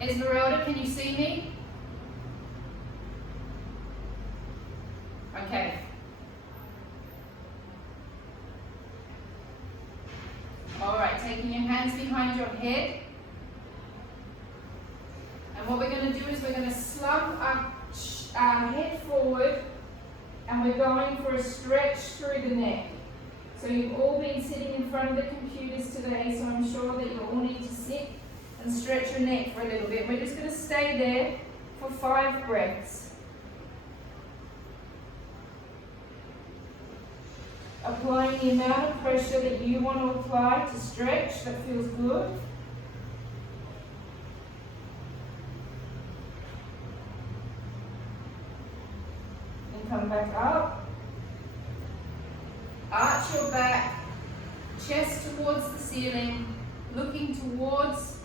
Esmeralda, can you see me? Okay. Alright, taking your hands behind your head. And what we're going to do is we're going to slump our head forward and we're going for a stretch through the neck. So you've all been sitting in front of the computers today, so I'm sure that you all need to sit and stretch your neck for a little bit. We're just going to stay there for 5 breaths. Applying the amount of pressure that you want to apply to stretch that feels good. And come back up. Arch your back, chest towards the ceiling, looking towards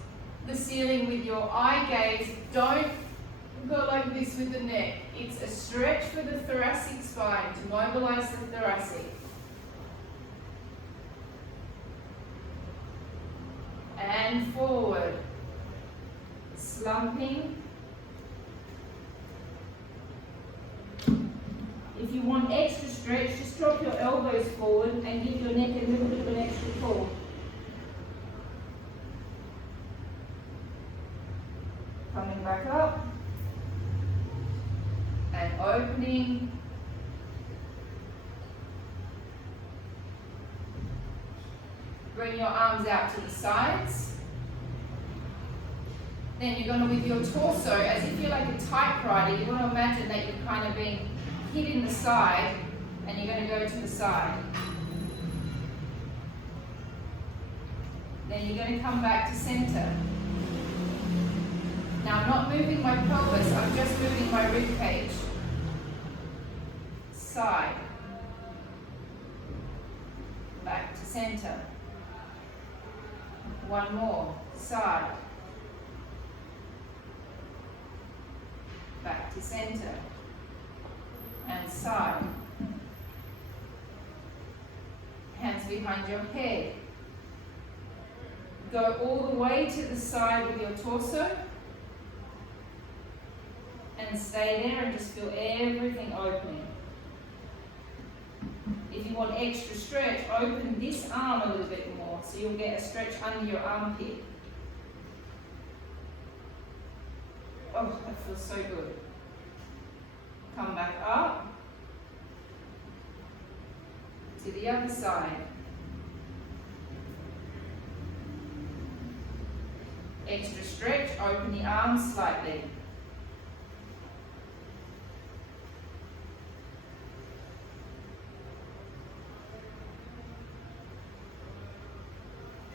the ceiling with your eye gaze. Don't go like this with the neck. It's a stretch for the thoracic spine to mobilize the thoracic. And forward, slumping. If you want extra stretch, just drop your elbows forward and give your neck a little bit of an extra pull. Coming back up and opening. Bring your arms out to the sides. Then you're going to, with your torso, as if you're like a typewriter, you want to imagine that you're kind of being hit in the side, and you're going to go to the side. Then you're going to come back to center. Now I'm not moving my pelvis, I'm just moving my rib cage. Side. Back to center. One more. Side. Back to center. And side. Hands behind your head. Go all the way to the side with your torso. And stay there and just feel everything opening. If you want extra stretch, open this arm a little bit more so you'll get a stretch under your armpit. Oh, that feels so good. Come back up to the other side. Extra stretch, open the arms slightly.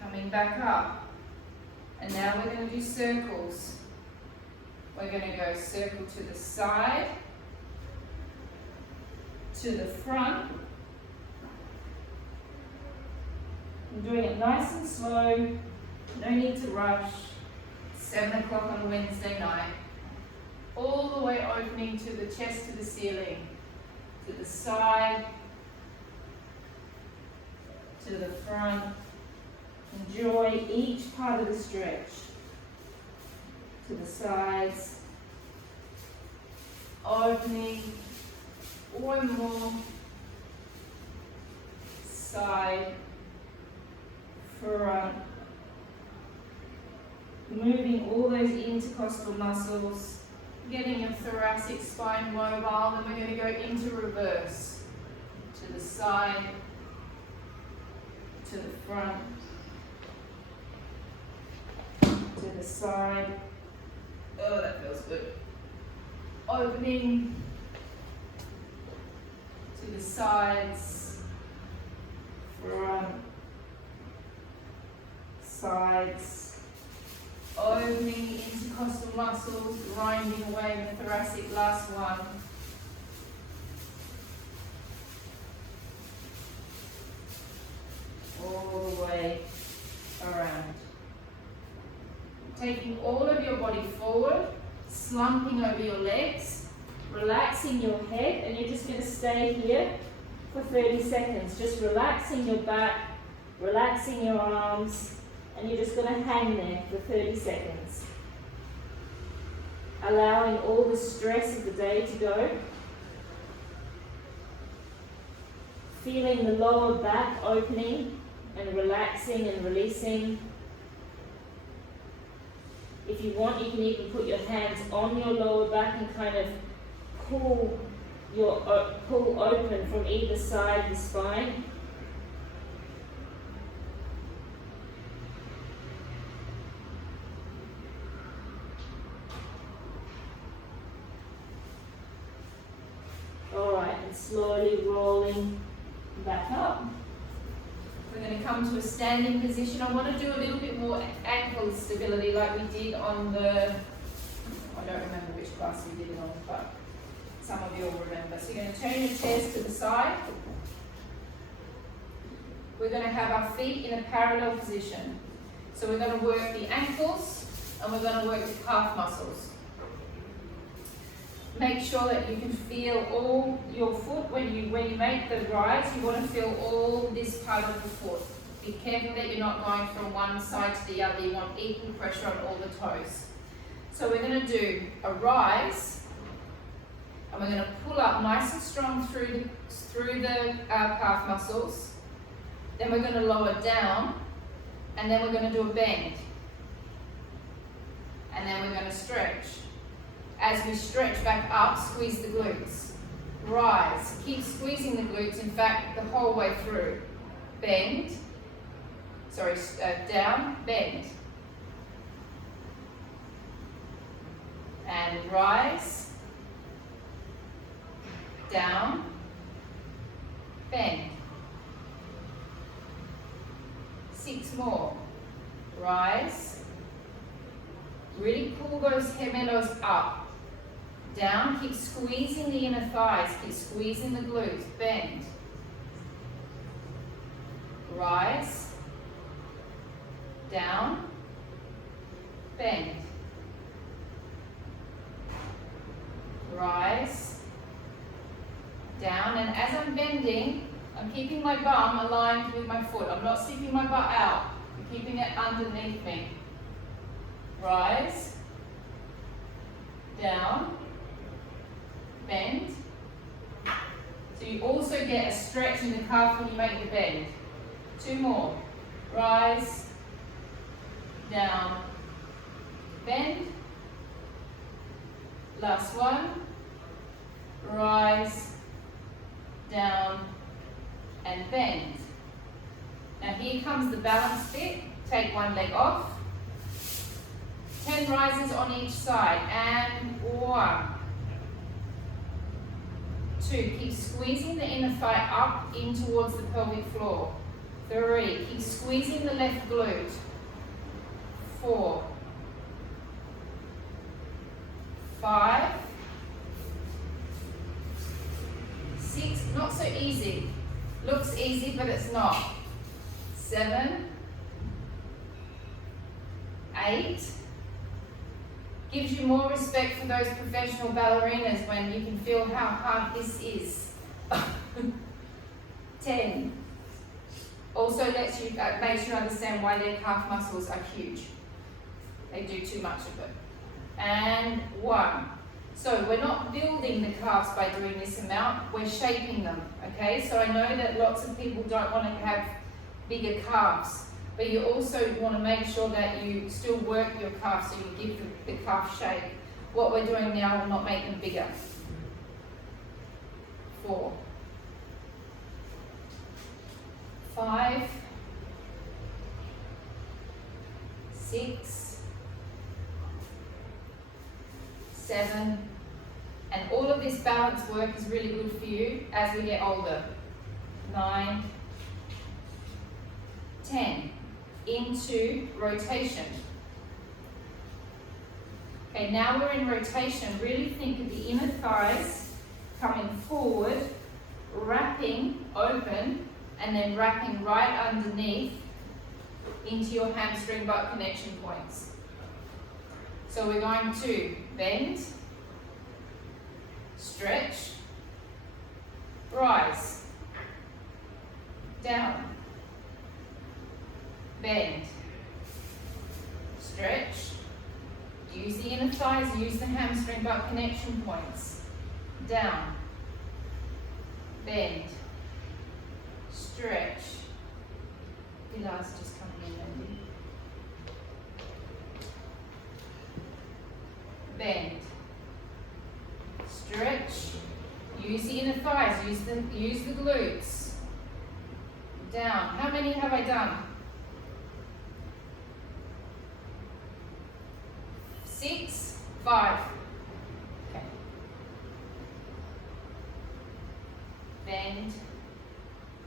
Coming back up. And now we're going to do circles. We're going to go circle to the side, to the front. I'm doing it nice and slow, no need to rush. 7 o'clock on a Wednesday night. All the way opening to the chest to the ceiling, to the side, to the front. Enjoy each part of the stretch. To the sides, opening, one more, side, front, moving all those intercostal muscles, getting your thoracic spine mobile. Then we're going to go into reverse, to the side, to the front, to the side. Oh, that feels good. Opening to the sides, front, sides, opening intercostal muscles, grinding away the thoracic, last one. All the way around. Taking all of your body forward, slumping over your legs, relaxing your head, and you're just going to stay here for 30 seconds. Just relaxing your back, relaxing your arms, and you're just going to hang there for 30 seconds. allowing all the stress of the day to go. Feeling the lower back opening and relaxing and releasing. If you want, you can even put your hands on your lower back and kind of pull open from either side of the spine. Alright, and slowly rolling back up. We're going to come to a standing position. I want to do a little bit more ankle stability like we did on the, I don't remember which class we did it on, but some of you will remember. So you're going to turn your chairs to the side. We're going to have our feet in a parallel position. So we're going to work the ankles and we're going to work the calf muscles. Make sure that you can feel all your foot when you make the rise. You want to feel all this part of the foot. Be careful that you're not going from one side to the other. You want equal pressure on all the toes. So we're going to do a rise, and we're going to pull up nice and strong through the calf muscles. Then we're going to lower down, and then we're going to do a bend, and then we're going to stretch. As we stretch back up, squeeze the glutes. Rise, keep squeezing the glutes, in fact, the whole way through. Bend, down, bend. And rise, down, bend. 6 more. Rise, really pull those gemelos up. Down, keep squeezing the inner thighs, keep squeezing the glutes, bend. Rise, down, bend. Rise, down, and as I'm bending, I'm keeping my bum aligned with my foot. I'm not sticking my butt out, I'm keeping it underneath me. Rise, down, bend. So you also get a stretch in the calf when you make the bend. 2 more. Rise, down, bend. Last one. Rise, down, and bend. Now here comes the balance bit. Take one leg off. 10 rises on each side, and 1, 2, keep squeezing the inner thigh up in towards the pelvic floor. 3, keep squeezing the left glute. 4, 5, 6, not so easy. Looks easy, but it's not. 7, 8, gives you more respect for those professional ballerinas when you can feel how hard this is. 10. Also lets you, makes you understand why their calf muscles are huge. They do too much of it. And 1. So we're not building the calves by doing this amount, we're shaping them, okay? So I know that lots of people don't want to have bigger calves, but you also want to make sure that you still work your calves so you give the calf shape. What we're doing now will not make them bigger. 4, 5, 6, 7, and all of this balance work is really good for you as we get older. 9, 10. Into rotation. Okay, now we're in rotation. Really think of the inner thighs coming forward, wrapping open, and then wrapping right underneath into your hamstring butt connection points. So we're going to bend, stretch, rise, down, bend, stretch, use the inner thighs, use the hamstring butt connection points. Down, bend, stretch. Pilates just coming in, Wendy. Bend, stretch, use the inner thighs, use the glutes. Down. How many have I done? 6, 5. Okay. Bend,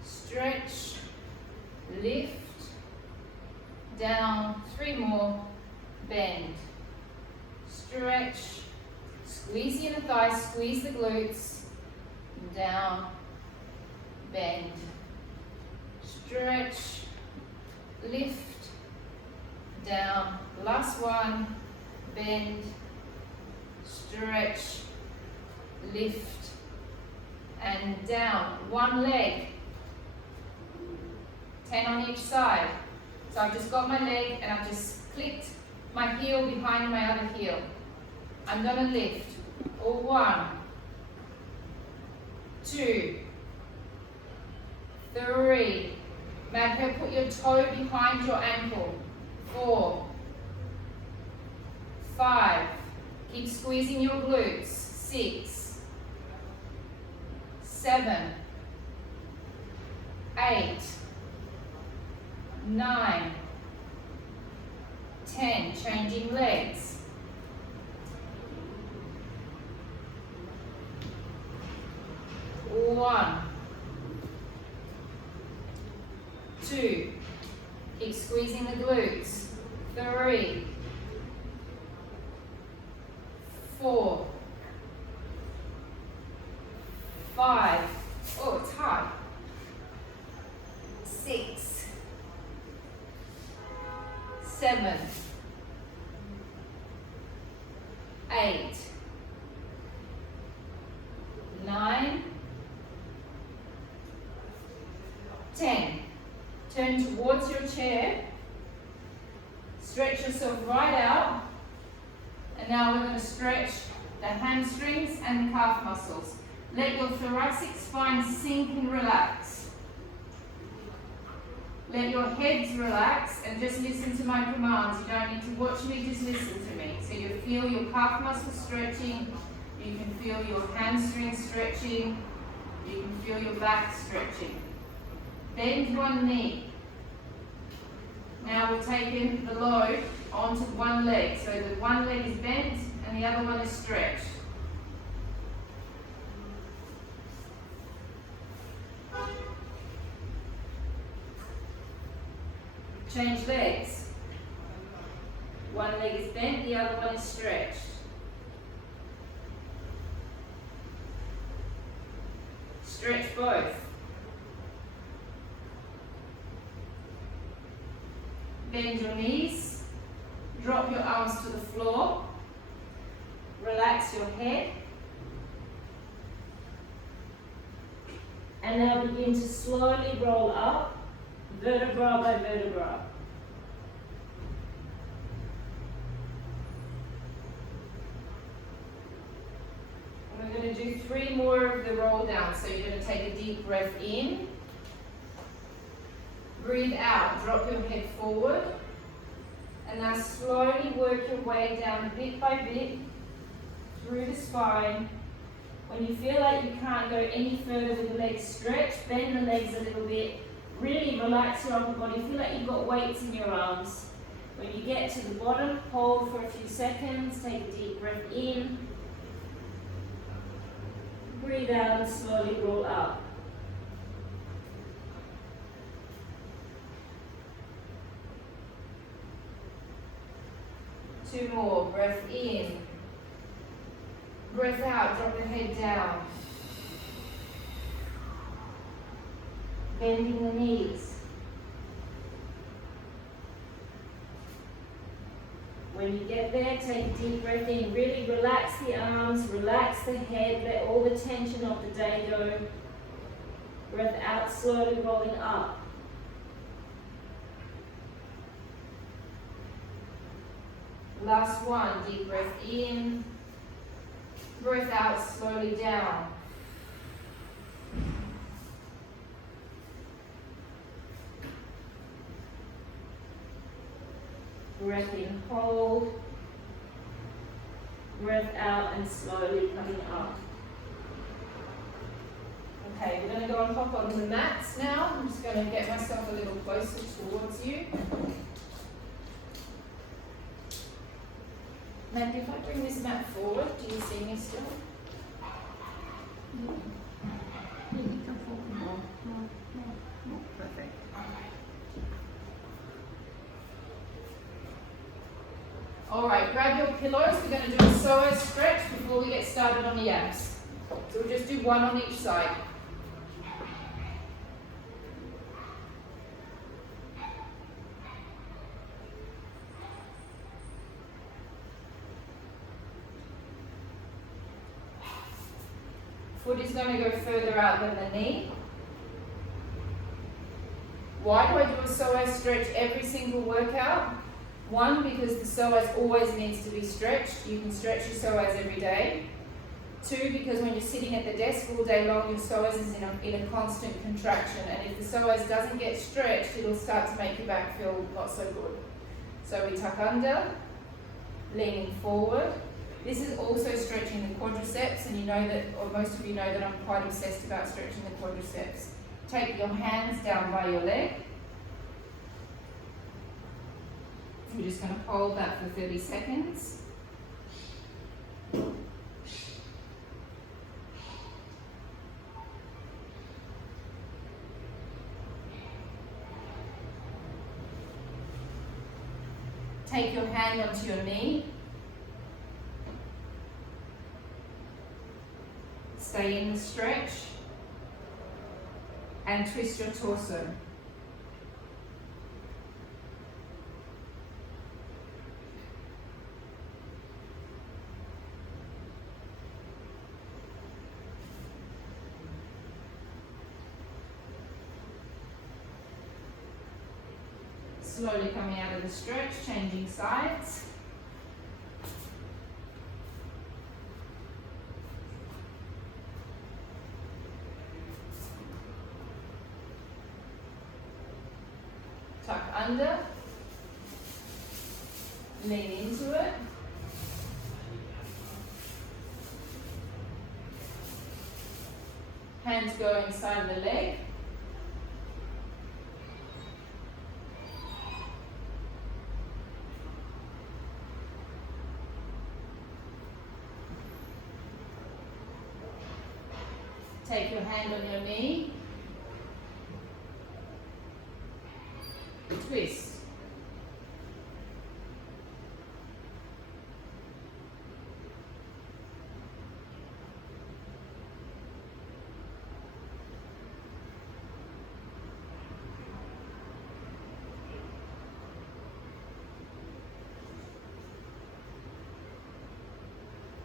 stretch, lift, down, 3 more, bend, stretch, squeeze the inner thighs, squeeze the glutes, down, bend, stretch, lift, down, last one, bend, stretch, lift, and down, one leg, 10 on each side. So I've just got my leg and I've just clicked my heel behind my other heel. I'm gonna lift, or 1, 2, 3, Magpie, put your toe behind your ankle, 4, 5, keep squeezing your glutes, 6, 7, 8, 9, 10, changing legs, 1, 2, keep squeezing the glutes, 3, 4, 5, oh it's hard, 6, 7, 8, 9, 10. Turn towards your chair, stretch yourself right out, and now we're going to stretch the hamstrings and the calf muscles. Let your thoracic spine sink and relax. Let your heads relax and just listen to my commands. You don't need to watch me, just listen to me. So you feel your calf muscles stretching, you can feel your hamstrings stretching, you can feel your back stretching. Bend one knee. Now we're taking the load onto one leg. So the one leg is bent and the other one is stretched. Change legs. One leg is bent, the other one is stretched. Stretch both. Bend your knees, drop your arms to the floor, relax your head, and now begin to slowly roll up, vertebra by vertebra. And we're going to do 3 more of the roll down, so you're going to take a deep breath in. Breathe out, drop your head forward, and now slowly work your way down bit by bit through the spine. When you feel like you can't go any further with the legs stretched, bend the legs a little bit, really relax your upper body, feel like you've got weights in your arms. When you get to the bottom, hold for a few seconds, take a deep breath in, breathe out and slowly roll up. Two more, breath in, breath out, drop the head down. Bending the knees. When you get there, take a deep breath in, really relax the arms, relax the head, let all the tension of the day go. Breath out, slowly rolling up. Last one, deep breath in, breath out slowly down. Breath in, hold. Breath out and slowly coming up. Okay, we're going to go and hop on the mats now. I'm just going to get myself a little closer towards you. Mandy, if I bring this mat forward, do you see me still? Perfect. Alright, grab your pillows. We're going to do a psoas stretch before we get started on the abs. So we'll just do one on each side. Foot is going to go further out than the knee. Why do I do a psoas stretch every single workout? One, because the psoas always needs to be stretched. You can stretch your psoas every day. Two, because when you're sitting at the desk all day long, your psoas is in a constant contraction. And if the psoas doesn't get stretched, it'll start to make your back feel not so good. So we tuck under, leaning forward. This is also stretching the quadriceps, and you know that, or most of you know that I'm quite obsessed about stretching the quadriceps. Take your hands down by your leg. We're just going to hold that for 30 seconds. Take your hand onto your knee. Stay in the stretch and twist your torso. Slowly coming out of the stretch, changing sides. Tuck under, lean into it. Hands go inside the leg. Take your hand on your knee. Twist.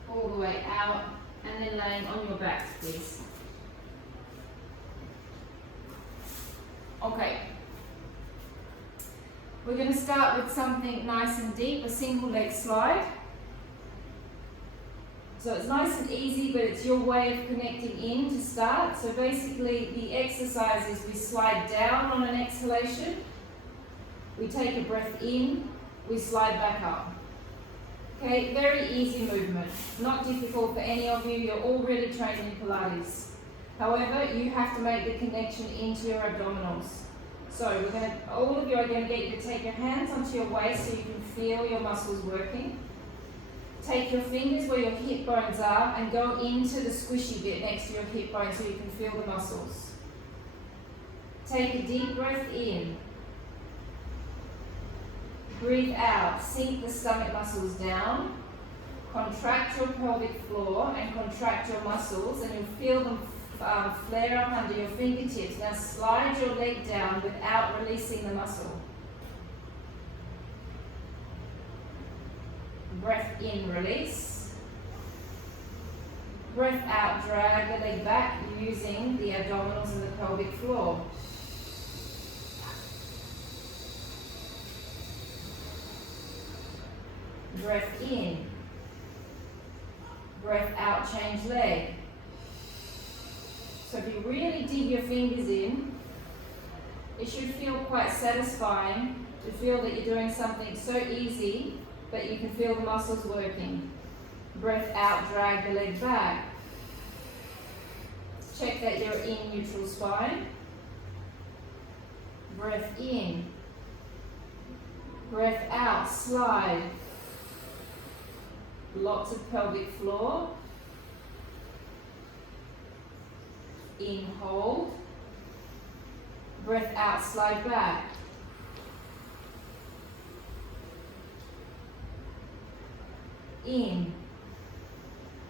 All the way out, and then laying on your back, please. Okay. We're going to start with something nice and deep, a single leg slide. So it's nice and easy, but it's your way of connecting in to start. So basically the exercise is we slide down on an exhalation, we take a breath in, we slide back up. Okay, very easy movement, not difficult for any of you, you're already trained in Pilates. However, you have to make the connection into your abdominals. So all of you are going to get you to take your hands onto your waist so you can feel your muscles working. Take your fingers where your hip bones are and go into the squishy bit next to your hip bone so you can feel the muscles. Take a deep breath in. Breathe out, sink the stomach muscles down. Contract your pelvic floor and contract your muscles, and you'll feel them flare up under your fingertips. Now slide your leg down without releasing the muscle. Breath in, release. Breath out, drag the leg back using the abdominals and the pelvic floor. breath in, breath out, change leg. So if you really dig your fingers in, it should feel quite satisfying to feel that you're doing something so easy that you can feel the muscles working. Breath out, drag the leg back. Check that you're in neutral spine. Breath in. Breath out, slide. Lots of pelvic floor. In, hold. Breath out, slide back. In.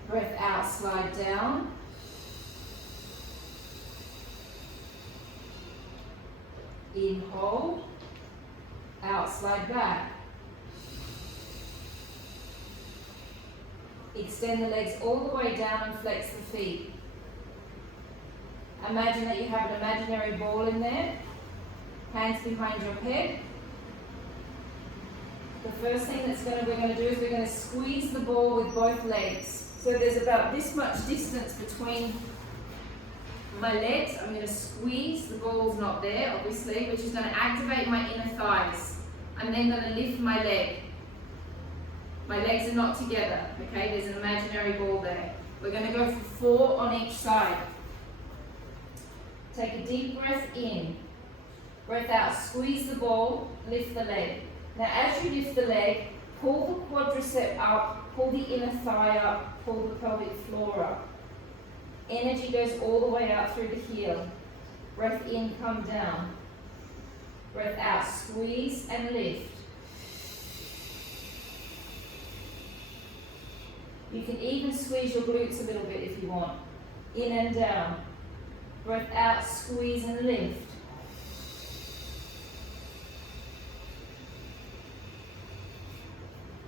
Breath out, slide down. In, hold. Out, slide back. Extend the legs all the way down and flex the feet. Imagine that you have an imaginary ball in there. Hands behind your head. The first thing we're going to do is we're going to squeeze the ball with both legs. So there's about this much distance between my legs. I'm going to squeeze, the ball's not there obviously, which is going to activate my inner thighs. I'm then going to lift my leg. My legs are not together, okay? There's an imaginary ball there. We're going to go for 4 on each side. Take a deep breath in. Breath out, squeeze the ball, lift the leg. Now as you lift the leg, pull the quadricep up, pull the inner thigh up, pull the pelvic floor up. Energy goes all the way out through the heel. Breath in, come down. Breath out, squeeze and lift. You can even squeeze your glutes a little bit if you want. In and down. Breath out, squeeze and lift.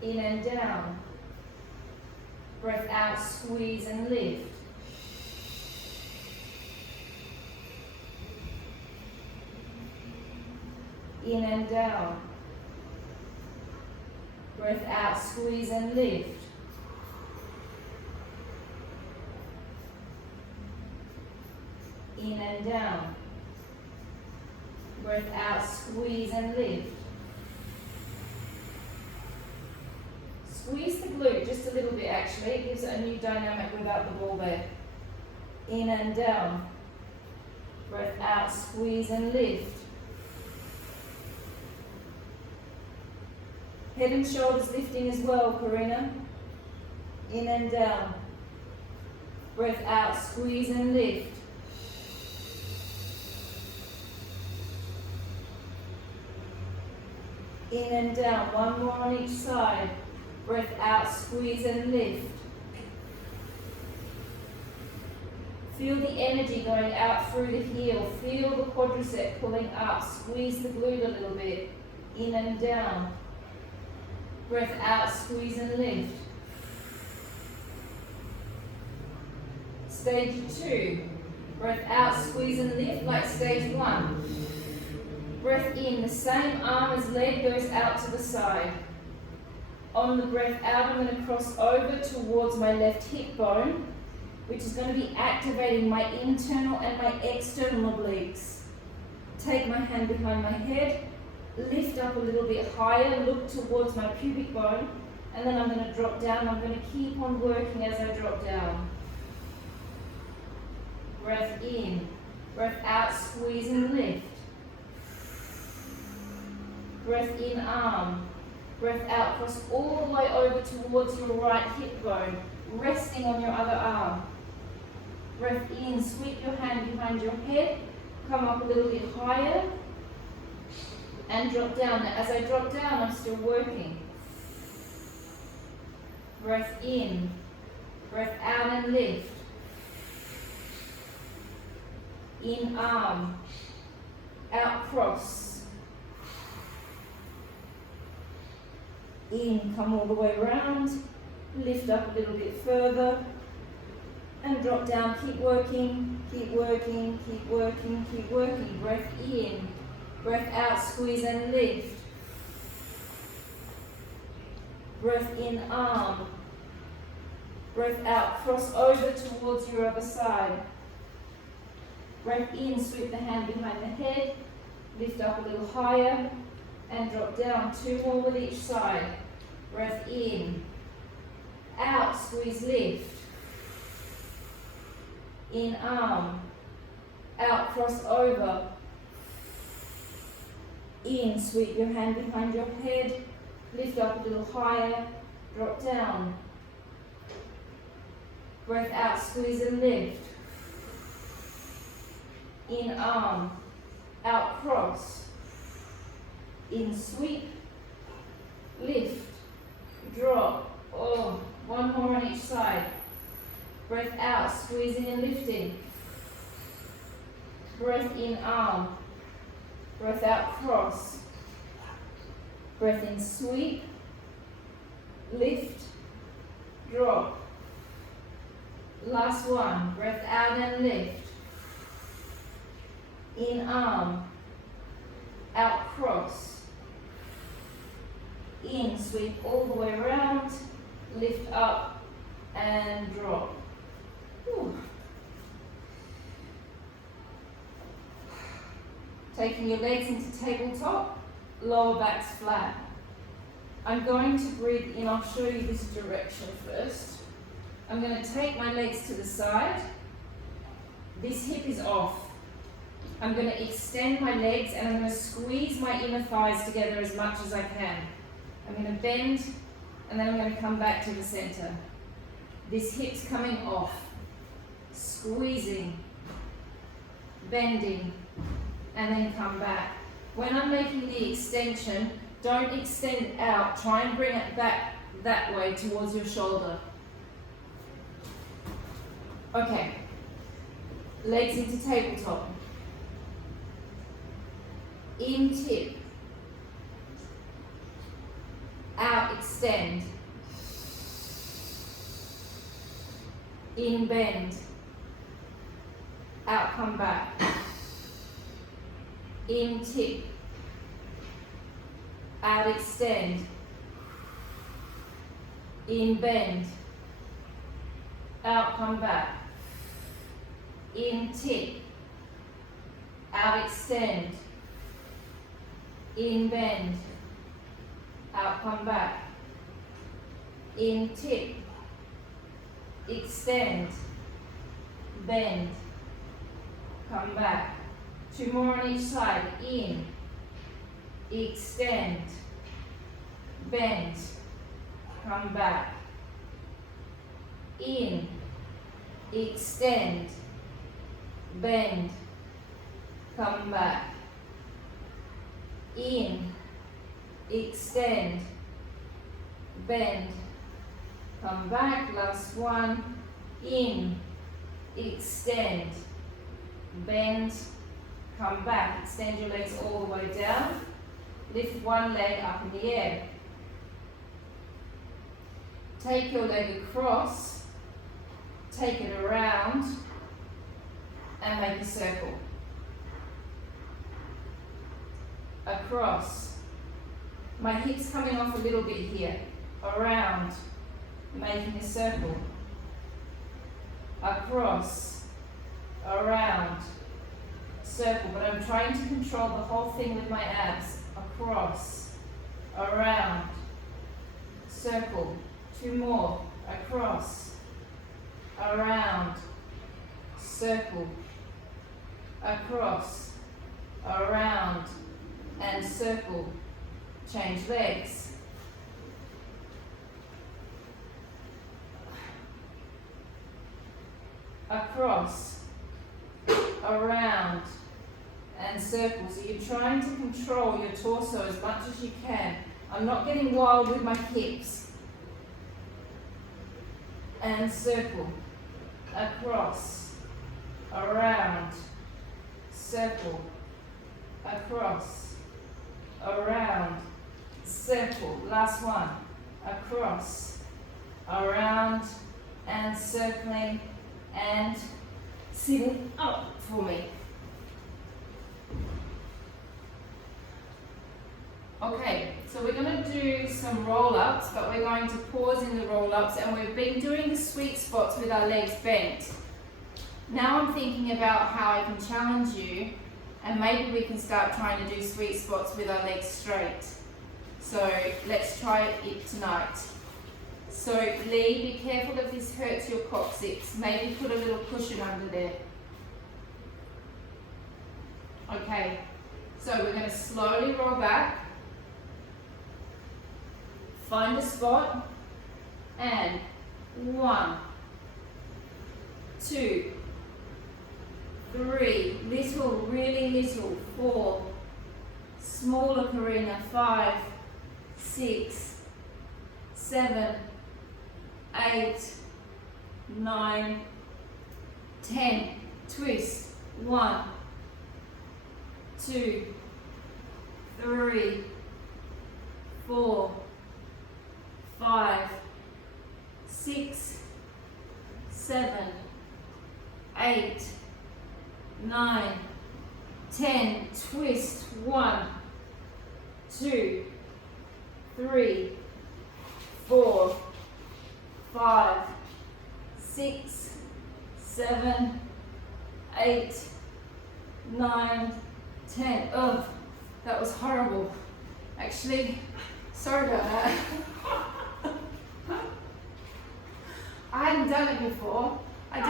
In and down. Breath out, squeeze and lift. In and down. Breath out, squeeze and lift. In and down. Breath out, squeeze and lift. Squeeze the glute just a little bit actually, it gives it a new dynamic without the ball there. In and down. Breath out, squeeze and lift. Head and shoulders lifting as well, Karina. In and down. Breath out, squeeze and lift. In and down, 1 more on each side. Breath out, squeeze and lift. Feel the energy going out through the heel. Feel the quadricep pulling up. Squeeze the glute a little bit. In and down. Breath out, squeeze and lift. Stage 2. Breath out, squeeze and lift like stage 1. Breath in, the same arm as leg goes out to the side. On the breath out, I'm going to cross over towards my left hip bone, which is going to be activating my internal and my external obliques. Take my hand behind my head, lift up a little bit higher, look towards my pubic bone, and then I'm going to drop down. I'm going to keep on working as I drop down. Breath in, breath out, squeeze and lift. Breath in, arm. Breath out, cross all the way over towards your right hip bone, resting on your other arm. Breath in, sweep your hand behind your head, come up a little bit higher, and drop down. Now, as I drop down, I'm still working. Breath in, breath out and lift. In, arm, out, cross. In, come all the way around, lift up a little bit further, and drop down. Keep working, keep working, keep working, keep working. Breath in, breath out, squeeze and lift. Breath in, arm. Breath out, cross over towards your other side. Breath in, sweep the hand behind the head, lift up a little higher, and drop down. 2 more with each side. Breath in, out, squeeze, lift. In, arm, out, cross over. In, sweep your hand behind your head, lift up a little higher, drop down. Breath out, squeeze and lift. In, arm, out, cross. In, sweep, lift, drop. Oh, 1 more on each side. Breath out, squeezing and lifting. Breath in, arm. Breath out, cross. Breath in, sweep, lift, drop. Last one. Breath out and lift. In, arm. Out, cross. In, sweep all the way around, lift up and drop. Whew. Taking your legs into tabletop, lower back's flat. I'm going to breathe in. I'll show you this direction first. I'm going to take my legs to the side. This hip is off. I'm going to extend my legs and I'm going to squeeze my inner thighs together as much as I can. I'm going to bend and then I'm going to come back to the center. This hip's coming off. Squeezing, bending, and then come back. When I'm making the extension, don't extend out. Try and bring it back that way towards your shoulder. Okay. Legs into tabletop. In, tip. Out, extend. In, bend. Out, come back. In, tip. Out, extend. In, bend. Out, come back. In, tip. Out, extend. In, bend. Out, come back. In, tip. Extend. Bend. Come back. 2 more on each side. In. Extend. Bend. Come back. In. Extend. Bend. Come back. In. Extend. Bend. Come back. Last one. In. Extend. Bend. Come back. Extend your legs all the way down. Lift one leg up in the air. Take your leg across. Take it around. And make a circle. Across. My hips coming off a little bit here. Around. Making a circle. Across. Around. Circle. But I'm trying to control the whole thing with my abs. Across. Around. Circle. 2 more. Across. Around. Circle. Across. Around. And circle. Change legs. Across. Around. And circle. So you're trying to control your torso as much as you can. I'm not getting wild with my hips. And circle. Across. Around. Circle. Across. Around. Circle. Last one. Across. Around. And circling. And sitting up for me. Okay, So we're going to do some roll-ups, but we're going to pause in the roll-ups, and we've been doing the sweet spots with our legs bent. Now I'm thinking about how I can challenge you, and maybe we can start trying to do sweet spots with our legs straight. So let's try it tonight. So Lee, be careful if this hurts your coccyx. Maybe put a little cushion under there. Okay, so we're going to slowly roll back. Find a spot, and 1, 2, 3, little, really little, 4, smaller Karina, 5, 6, 7, 8, 9, 10, twist, 1, 2, 3, 4, 5, 6, 7, 8, 9, 10, twist, 1, 2, 3, 4, 5, 6, 7, 8, 9, 10. Oh, that was horrible. Actually, sorry about that. I hadn't done it before. I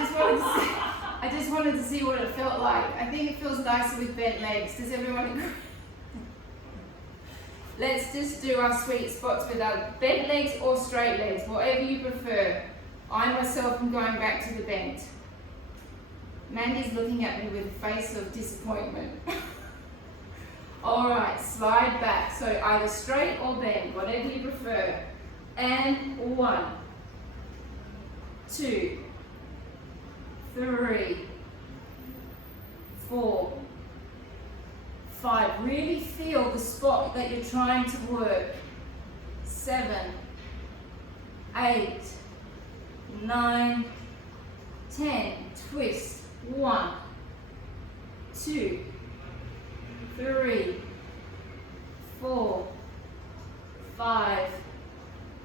just wanted to see what it felt like. I think it feels nicer with bent legs. Does everyone agree? Let's just do our sweet spots with our bent legs or straight legs, whatever you prefer. I myself am going back to the bent. Mandy's looking at me with a face of disappointment. Alright, slide back. So either straight or bent, whatever you prefer. And 1, 2, 3, 4, 5. Really feel the spot that you're trying to work. 7, 8, 9, 10. Twist. 1, 2, 3, 4, 5,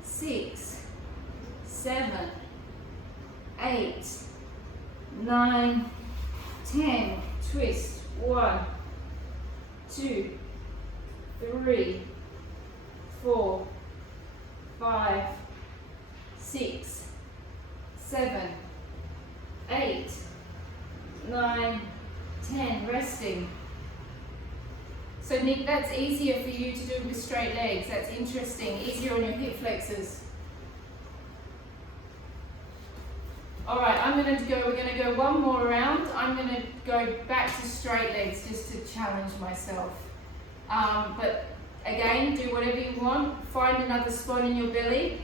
6, 7, 8, 9, 10. Twist. 1, 2, 3, 4, 5, 6, 7, 8, 9, 10. Resting. So Nick, that's easier for you to do with straight legs. That's interesting. Easier on your hip flexors. Alright, we're going to go one more round. I'm going to go back to straight legs just to challenge myself. But again, do whatever you want. Find another spot in your belly.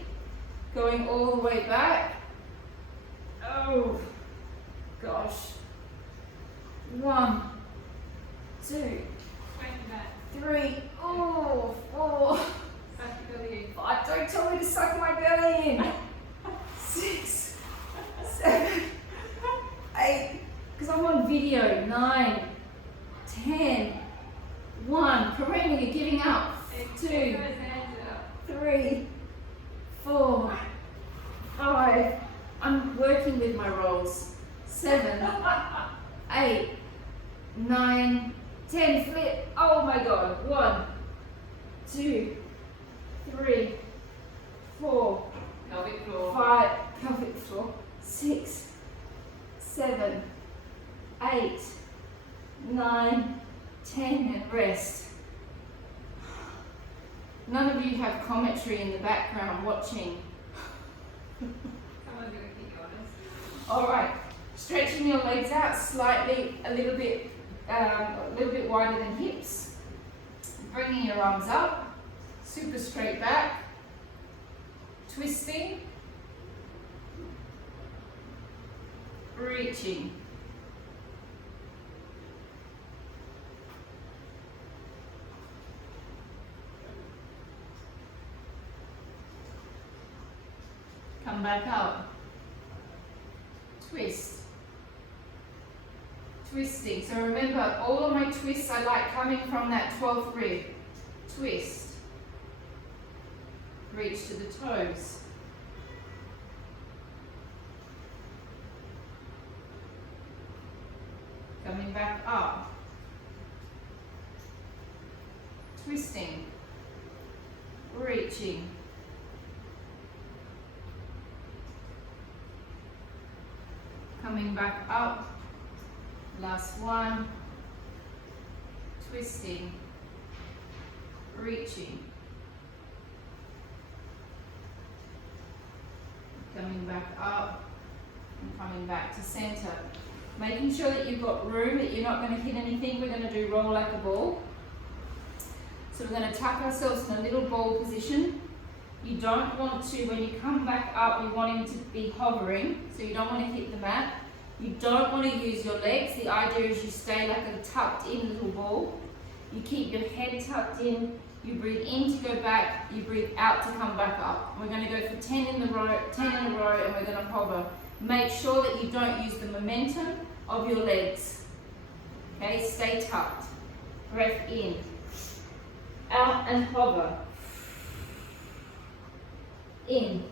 Going all the way back. Oh, gosh. 1, 2, 3, 4, 5. Don't tell me to suck my belly in. 6, 7, 8, because I'm on video. 9, 10, 1. Karina, you're giving up. 2, 3, 4, 5. I'm working with my rolls. 7, 8, 9, 10. Flip. Oh my God. 1, 2, 3, 4, Pelvic floor. 5. Pelvic floor. 6, 7, 8, 9, 10, and rest. None of you have commentary in the background watching. Someone's going to keep you honest. All right, stretching your legs out slightly, a little bit wider than hips. Bringing your arms up, super straight back, twisting, reaching. Come back up. Twist. Twisting. So remember, all of my twists I like coming from that 12th rib. Twist. reach to the toes. Coming back up. Twisting. Reaching. Coming back up. Last one. Twisting. Reaching. Coming back up and coming back to center. Making sure that you've got room, that you're not going to hit anything. We're going to do roll like a ball. So we're going to tuck ourselves in a little ball position. You don't want to, when you come back up, you want him to be hovering, so you don't want to hit the mat. You don't want to use your legs. The idea is you stay like a tucked in little ball. You keep your head tucked in, you breathe in to go back, you breathe out to come back up. We're going to go for 10 in a row, and we're going to hover. Make sure that you don't use the momentum of your legs. Okay, stay tucked. Breath in. Out and hover. In.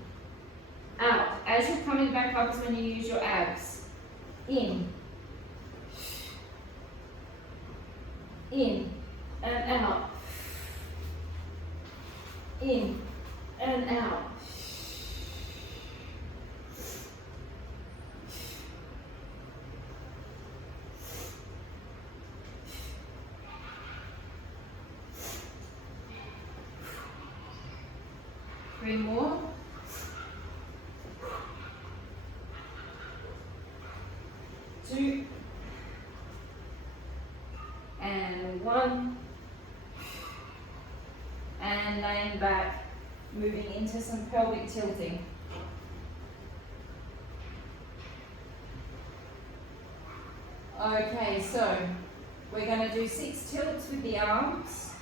Out. As you're coming back up is when you use your abs. In. In and out. In and out. Three more. Two. And one. And laying back, moving into some pelvic tilting. Okay, so we're going to do 6 tilts with the arms.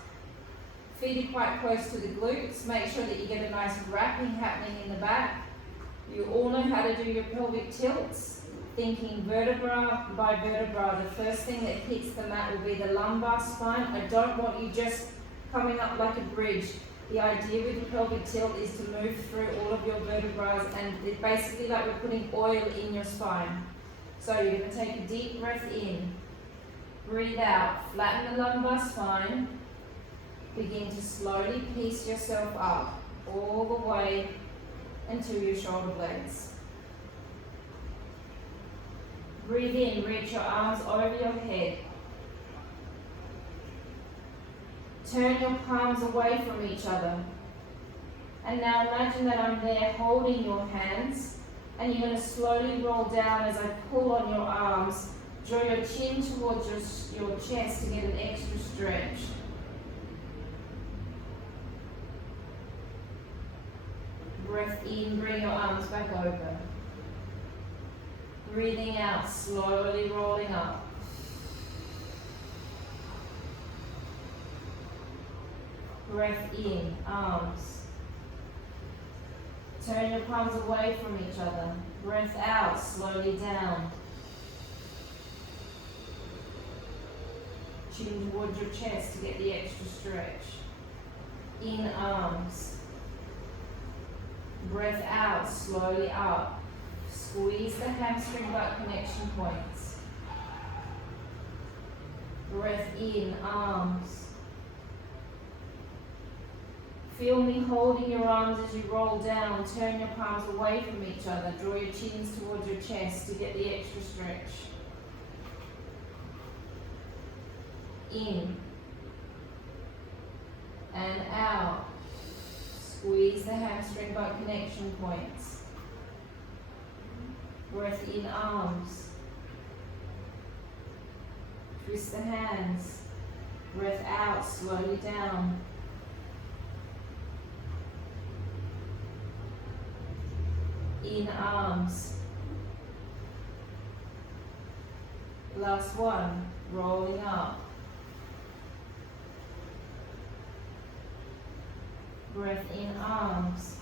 Feet are quite close to the glutes. Make sure that you get a nice wrapping happening in the back. You all know how to do your pelvic tilts. Thinking vertebra by vertebra. The first thing that hits the mat will be the lumbar spine. I don't want you just coming up like a bridge. The idea with the pelvic tilt is to move through all of your vertebrae, and it's basically like we're putting oil in your spine. So you're going to take a deep breath in. Breathe out. Flatten the lumbar spine. Begin to slowly piece yourself up all the way into your shoulder blades. Breathe in, reach your arms over your head. Turn your palms away from each other. And now imagine that I'm there holding your hands, and you're going to slowly roll down as I pull on your arms. Draw your chin towards your chest to get an extra stretch. Breath in, bring your arms back over. Breathing out, slowly rolling up. Breath in, arms. Turn your palms away from each other. Breath out, slowly down. Chin towards your chest to get the extra stretch. In, arms. Breath out, slowly up. Squeeze the hamstring butt connection points. Breath in, arms. Feel me holding your arms as you roll down. Turn your palms away from each other. Draw your chins towards your chest to get the extra stretch. In and out. Squeeze the hamstring butt connection points. Breath in, arms. Twist the hands. Breath out, slowly down. In, arms. Last one, rolling up. Breath in, arms.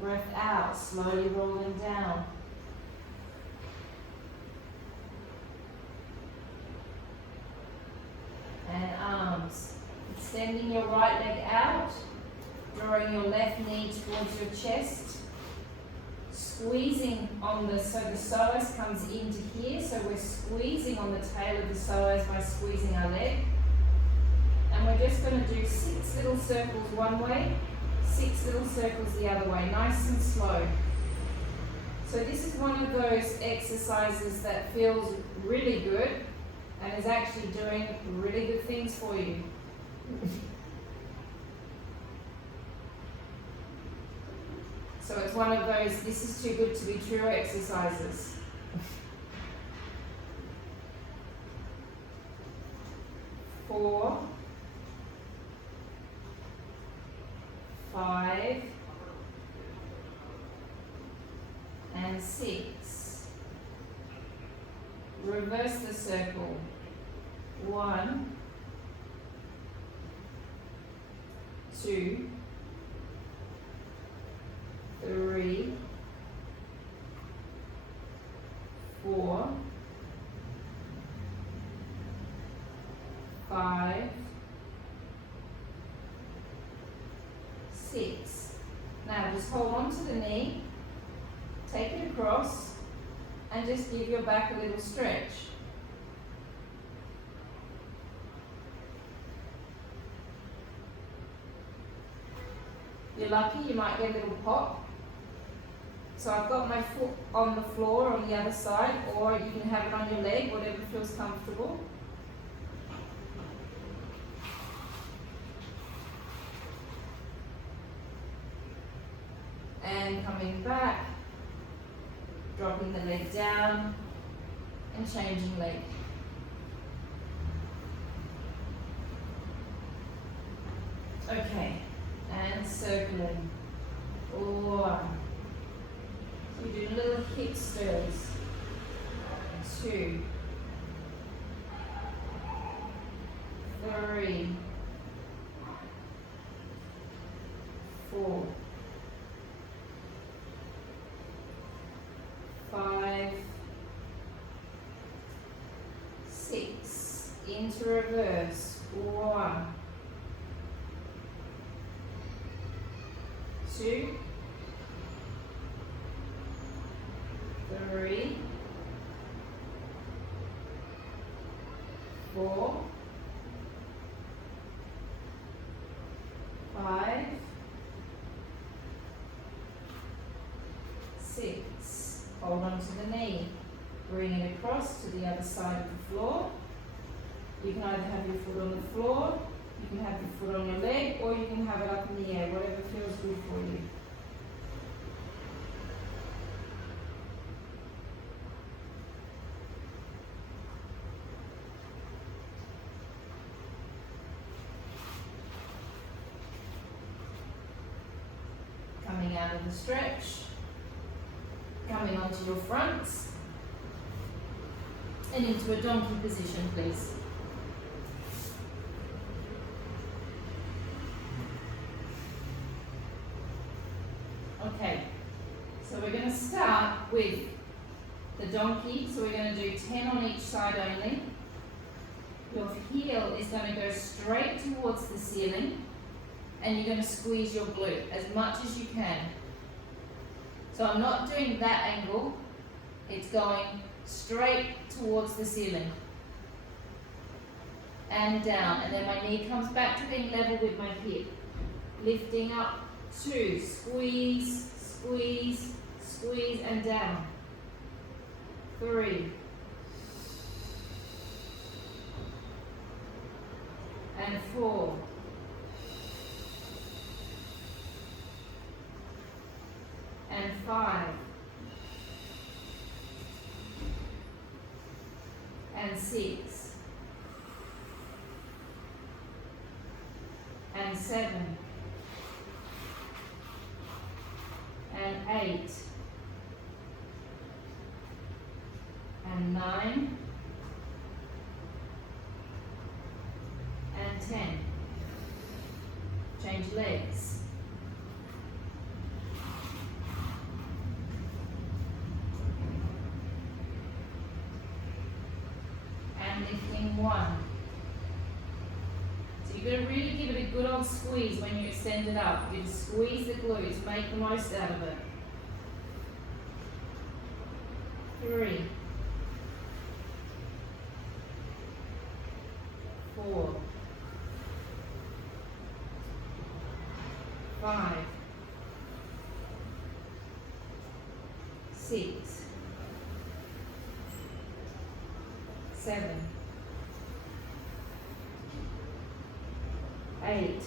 Breath out, slowly rolling down. And arms. Extending your right leg out. drawing your left knee towards your chest, squeezing on so the psoas comes into here, so we're squeezing on the tail of the psoas by squeezing our leg. And we're just going to do 6 little circles one way, 6 little circles the other way, nice and slow. So this is one of those exercises that feels really good and is actually doing really good things for you. So it's one of those, this is too good to be true exercises. Four, 5, and 6. Reverse the circle. 1, 2, 3, 4, 5, 6. Now just hold on to the knee, take it across, and just give your back a little stretch. You're lucky, you might get a little pop. So I've got my foot on the floor on the other side, or you can have it on your leg, whatever feels comfortable. And coming back, dropping the leg down, and changing leg. Okay, and circling. 1. So we do little hip stirs. 2, 3, 4, 5, 6, into reverse. 1, 2, 3, 4, 5, 6. Hold on to the knee. Bring it across to the other side of the floor. You can either have your foot on the floor, you can have your foot on your leg, or you can have it up in the air, whatever feels good for you. Coming out of the stretch, coming onto your fronts, and into a donkey position, please. Okay, so we're going to start with the donkey, so we're going to do 10 on each side only. Your heel is going to go straight towards the ceiling, and you're going to squeeze your glute as much as you can. So I'm not doing that angle, it's going straight towards the ceiling. And down, and then my knee comes back to being level with my hip. Lifting up, 2, squeeze, squeeze, squeeze, and down. 3. And 4. And 5. And 6. And 7. And 8. And 9. And 10. Change legs. And lifting 1. So you're going to really give it a good old squeeze when you extend it up. You just squeeze the glutes, make the most out of it. 3, 4, 5, 6, 7, 8,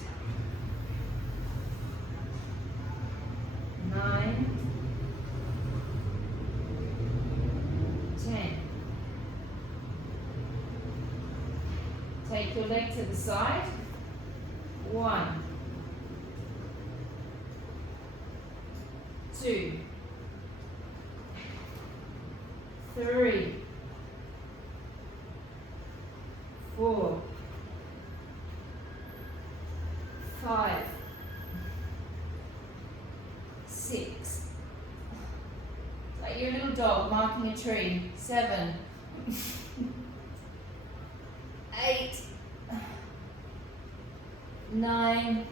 9, 10. Take your leg to the side. 1, 2, 3, 4, 5, 6. Like your little dog marking a tree. 7, 8, 9,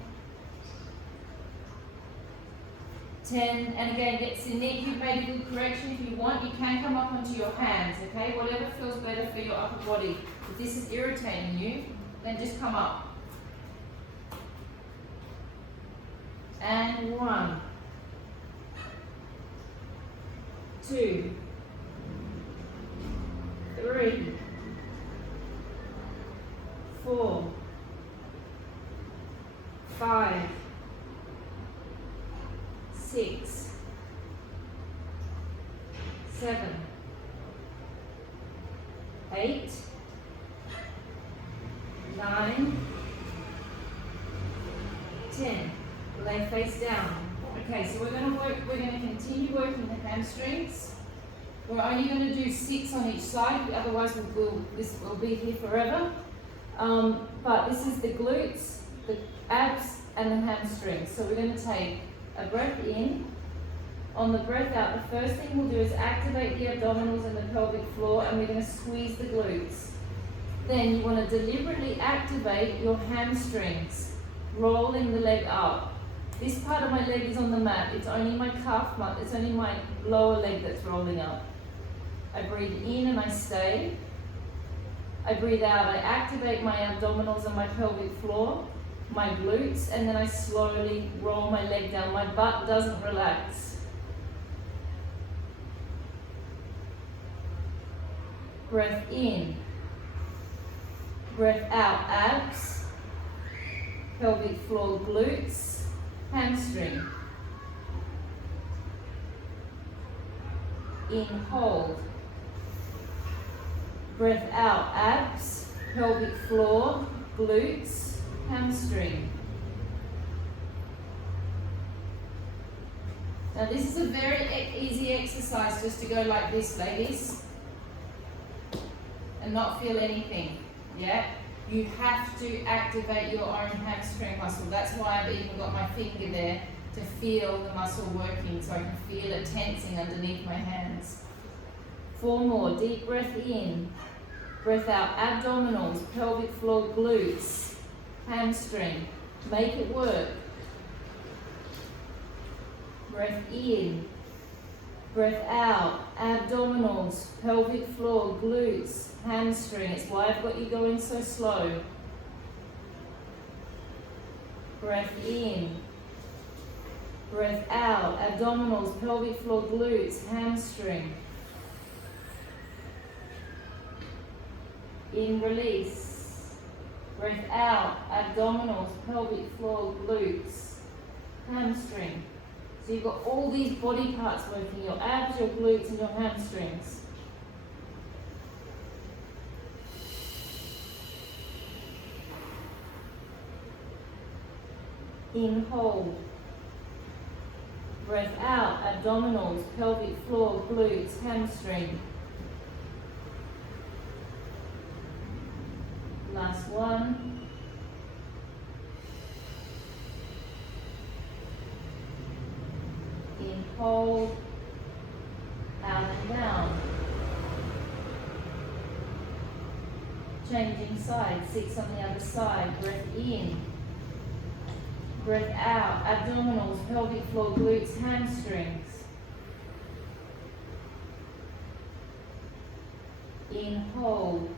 10, and again, get your neck. You've made a good correction. If you want, you can come up onto your hands, okay? Whatever feels better for your upper body. If this is irritating you, then just come up. And 1, 2, 3, 4, 5, 6, 7, 8, 9, 10. Lay face down. Okay, so we're going to continue working the hamstrings. We're only going to do 6 on each side, otherwise this will be here forever. But this is the glutes, the abs, and the hamstrings. So we're going to take a breath in. On the breath out, the first thing we'll do is activate the abdominals and the pelvic floor, and we're going to squeeze the glutes. Then you want to deliberately activate your hamstrings, rolling the leg up. This part of my leg is on the mat. It's only my calf, it's only my lower leg that's rolling up. I breathe in and I stay. I breathe out, I activate my abdominals and my pelvic floor, my glutes, and then I slowly roll my leg down. My butt doesn't relax. Breath in. Breath out, abs, pelvic floor, glutes, hamstring. In, hold. Breath out, abs, pelvic floor, glutes, hamstring. Now this is a very easy exercise just to go like this, ladies, and not feel anything, yeah? You have to activate your own hamstring muscle. That's why I've even got my finger there to feel the muscle working, so I can feel it tensing underneath my hands. 4 more, deep breath in, breath out, abdominals, pelvic floor, glutes, hamstring. Make it work. Breath in, breath out, abdominals, pelvic floor, glutes, hamstring. It's why I've got you going so slow. Breath in, breath out, abdominals, pelvic floor, glutes, hamstring. In, release. Breath out, abdominals, pelvic floor, glutes, hamstring. So you've got all these body parts working, your abs, your glutes, and your hamstrings. In, hold. Breath out, abdominals, pelvic floor, glutes, hamstring. Last one. In, hold, out and down. Changing sides, 6 on the other side. Breath in, Breath out, abdominals, pelvic floor, glutes, hamstrings. In, hold.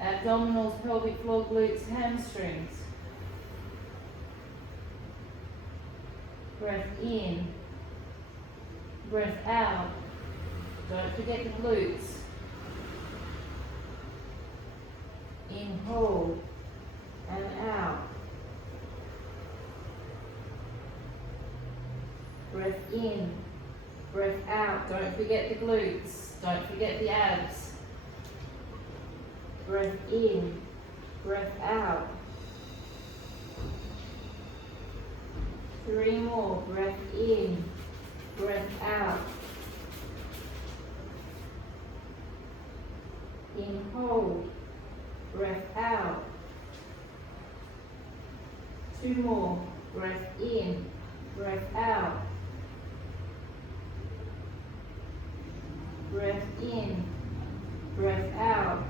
Abdominals, pelvic floor, glutes, hamstrings. Breath in. Breath out. Don't forget the glutes. In, hold. And out. Breath in. Breath out. Don't forget the glutes. Don't forget the abs. Breath in. Breath out. 3 more. Breath in. Breath out. In, hold. Breath out. 2 more. Breath in. Breath out. Breath in. Breath out.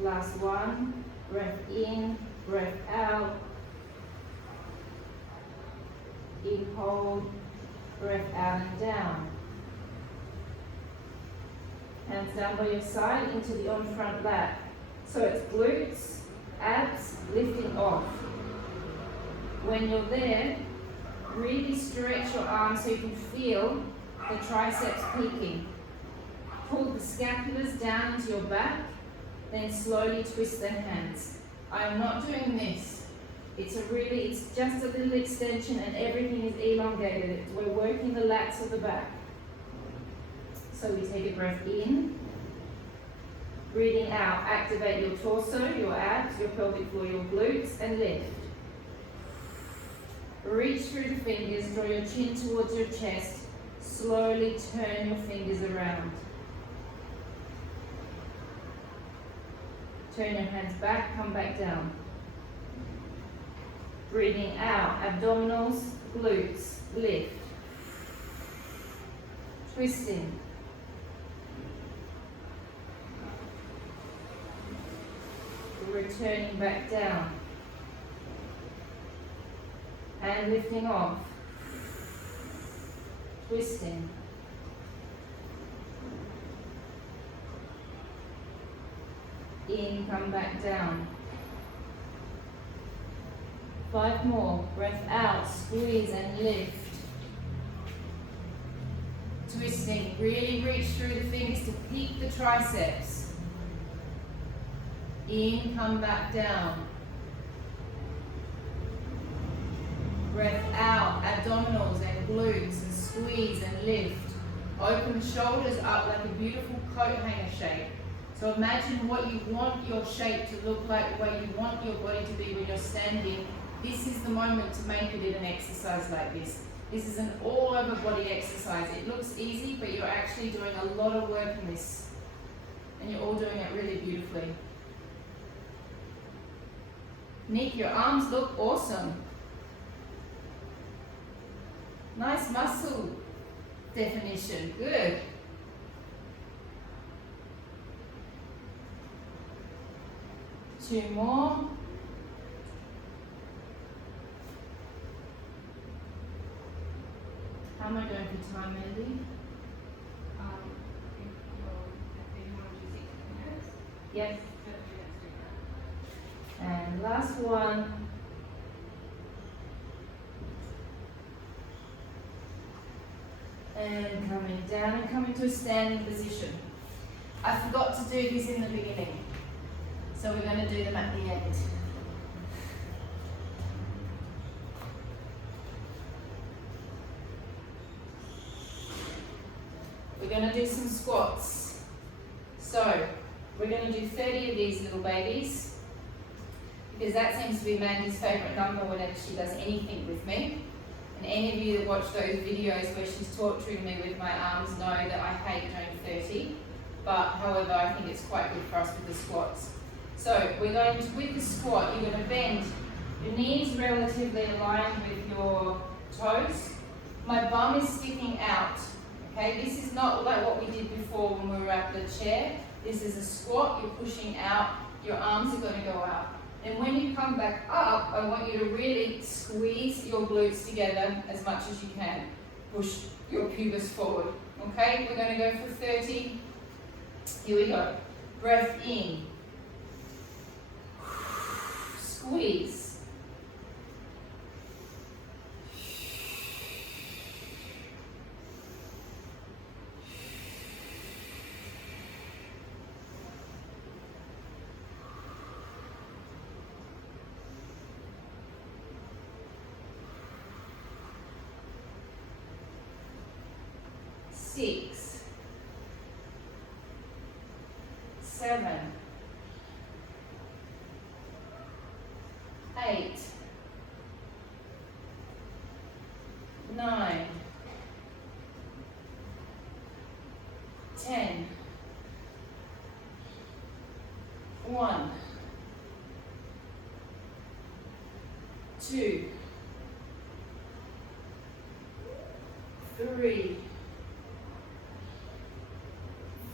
Last one. Breath in. Breath out. In, hold. Breath out and down. Hands down by your side into the on front lat. So it's glutes, abs, lifting off. When you're there, really stretch your arms so you can feel the triceps peaking. Pull the scapulars down into your back, then slowly twist the hands. I am not doing this. It's just a little extension and everything is elongated. We're working the lats of the back. So we take a breath in. Breathing out, activate your torso, your abs, your pelvic floor, your glutes, and lift. Reach through the fingers, draw your chin towards your chest. Slowly turn your fingers around. Turn your hands back, come back down. Breathing out, abdominals, glutes, lift. Twisting. Returning back down. And lifting off. Twisting. In, come back down. 5 more. Breath out, squeeze and lift. Twisting. Really reach through the fingers to peak the triceps. In, come back down. Breath out, abdominals and glutes, and squeeze and lift. Open the shoulders up like a beautiful coat hanger shape. So imagine what you want your shape to look like, the way you want your body to be when you're standing. This is the moment to make it in an exercise like this. This is an all over body exercise. It looks easy, but you're actually doing a lot of work in this. And you're all doing it really beautifully. Nick, your arms look awesome. Nice muscle definition, good. Two more. How am I doing for time, Mandy? Yes. And last one. And coming down and coming to a standing position. I forgot to do this in the beginning, so we're going to do them at the end. We're going to do some squats. So we're going to do 30 of these little babies, because that seems to be Mandy's favourite number whenever she does anything with me. And any of you that watch those videos where she's torturing me with my arms know that I hate doing 30. But however, I think it's quite good for us with the squats. So we're going to, with the squat, you're going to bend your knees relatively aligned with your toes. My bum is sticking out. Okay, this is not like what we did before when we were at the chair. This is a squat, you're pushing out, your arms are going to go out. Then when you come back up, I want you to really squeeze your glutes together as much as you can. Push your pubis forward. Okay, we're going to go for 30. Here we go. Breath in. Squeeze. Six, 7, 8, 9, 10, 1, 2, 3,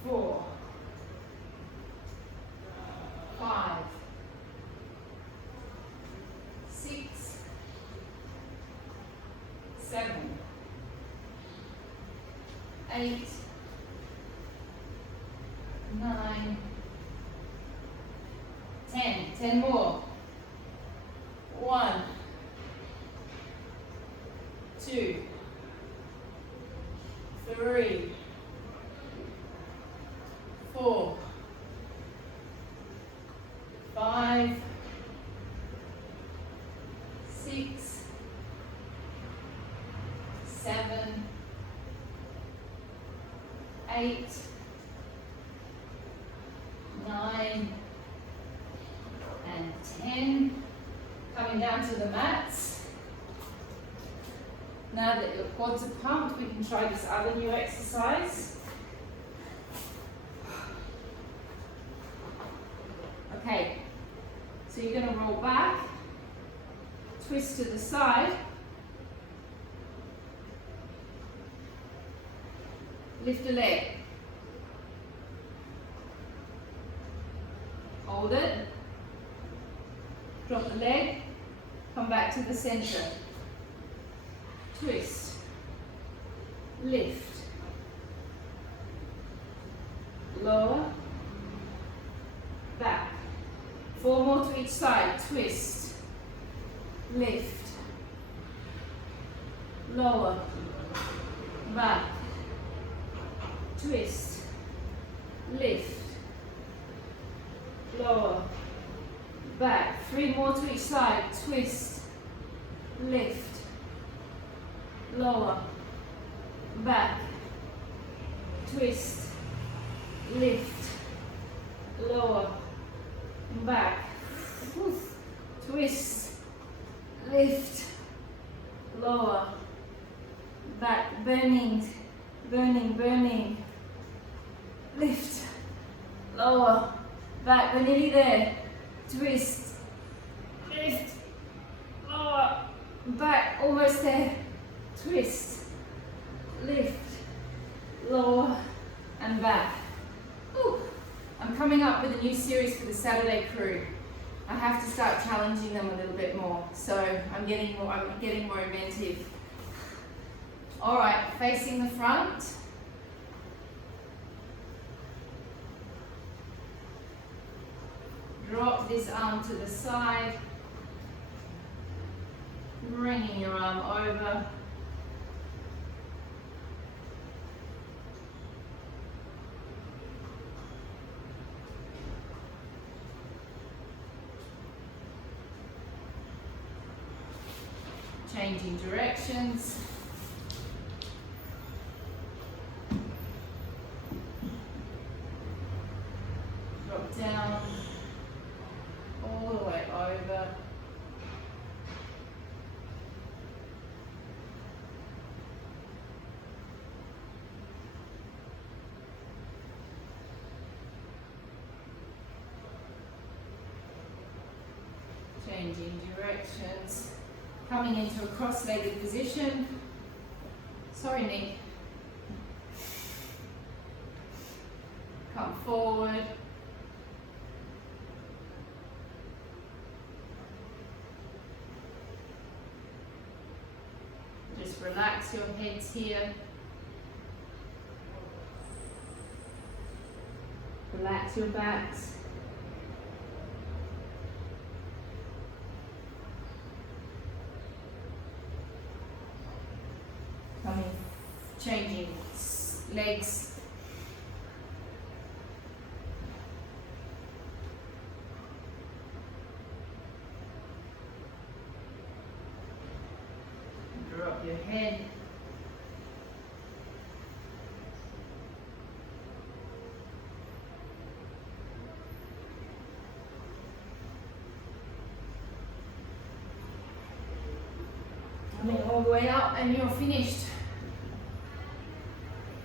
4, 5, 6, 7, 8, 9, 10. 10 more. 1, 2, 3, 4, 5, 6, 7, 8, 9, and 10. Coming down to the mats. Now that your quads are pumped, we can try this other new exercise. Okay, so you're going to roll back, twist to the side, lift a leg, hold it, drop the leg, come back to the center, twist, lift, lower, back. 4 more to each side, twist, lift, lower, back, twist, lift, lower, back. 3 more to each side, twist, lift, lower, back, twist, lift, lower, back, twist, lift, lower, back, burning, burning, burning, lift, lower, back, we're nearly there, twist, lift, lower, back, almost there, twist, lift, lower, and back. Ooh. I'm coming up with a new series for the Saturday crew. I have to start challenging them a little bit more, so I'm getting more inventive. All right, facing the front. Drop this arm to the side, bringing your arm over. Changing directions. Drop down, all the way over. Changing directions. Coming into a cross-legged position. Sorry, Nick. Come forward. Just relax your heads here. Relax your backs. Coming, changing legs. Drop your head. Coming all the way up and you're finished.